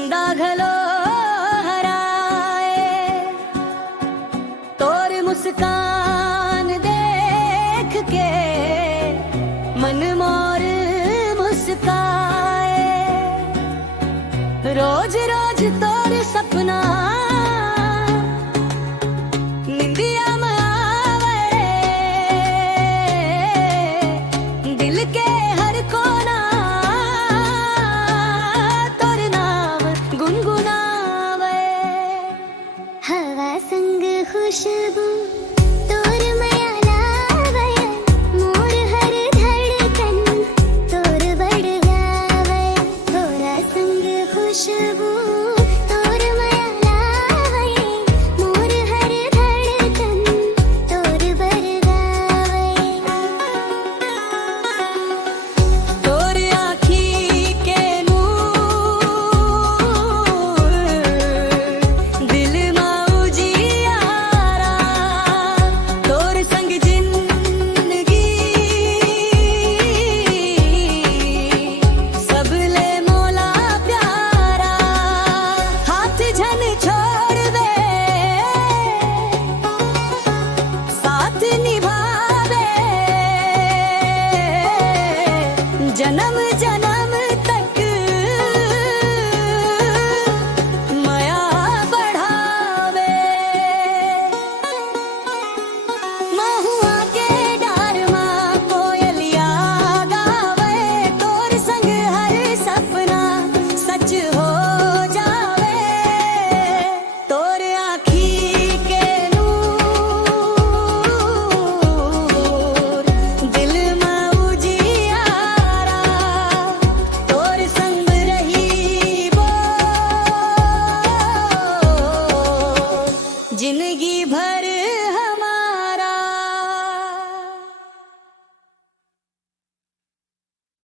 झंडा घलो हराए, तोर मुस्कान देख के मन मोर मुस्काए। रोज रोज तोर सपना निंदिया में आवे, दिल के हर कोना तोर नाम गुनगुनावे। हवा संग खुशबू तोर माया लावे, मोर हर धड़कन तोर बढ़ गावे। तोरा संग खुशबू